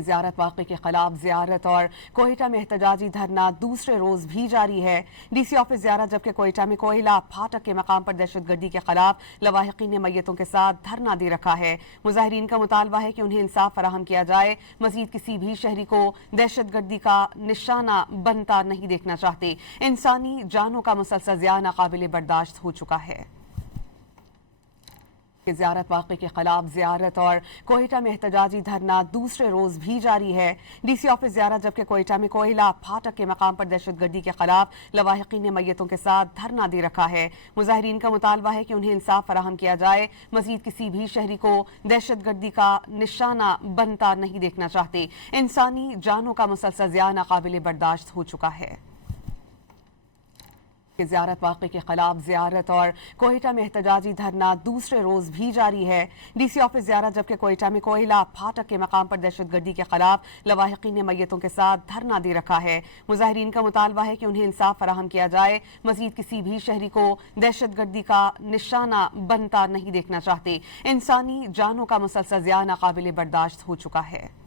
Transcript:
زیارت واقعے کے خلاف زیارت اور کوئٹہ میں احتجاجی دھرنا دوسرے روز بھی جاری ہے۔ ڈی سی آفس زیارت جبکہ کوئٹہ میں کوئلہ پھاٹک کے مقام پر دہشت گردی کے خلاف لواحقین نے میتوں کے ساتھ دھرنا دے رکھا ہے۔ مظاہرین کا مطالبہ ہے کہ انہیں انصاف فراہم کیا جائے، مزید کسی بھی شہری کو دہشت گردی کا نشانہ بنتا نہیں دیکھنا چاہتے۔ انسانی جانوں کا مسلسل ضیاع ناقابل برداشت ہو چکا ہے۔ زیارت واقعے کے خلاف زیارت اور کوئٹہ میں احتجاجی دھرنا دوسرے روز بھی جاری ہے۔ ڈی سی آفس زیارت جبکہ کوئٹہ میں کوئلہ پھاٹک کے مقام پر دہشت گردی کے خلاف لواحقین نے میتوں کے ساتھ دھرنا دے رکھا ہے۔ مظاہرین کا مطالبہ ہے کہ انہیں انصاف فراہم کیا جائے، مزید کسی بھی شہری کو دہشت گردی کا نشانہ بنتا نہیں دیکھنا چاہتے۔ انسانی جانوں کا مسلسل ضیاع ناقابل برداشت ہو چکا ہے۔ زیارت واقعے کے خلاف زیارت اور کوئٹہ میں احتجاجی دھرنا دوسرے روز بھی جاری ہے۔ ڈی سی آفس زیارت جبکہ کوئٹہ میں کوئلہ پھاٹک کے مقام پر دہشت گردی کے خلاف لواحقین نے میتوں کے ساتھ دھرنا دے رکھا ہے۔ مظاہرین کا مطالبہ ہے کہ انہیں انصاف فراہم کیا جائے، مزید کسی بھی شہری کو دہشت گردی کا نشانہ بنتا نہیں دیکھنا چاہتے۔ انسانی جانوں کا مسلسل ضیاع ناقابل برداشت ہو چکا ہے۔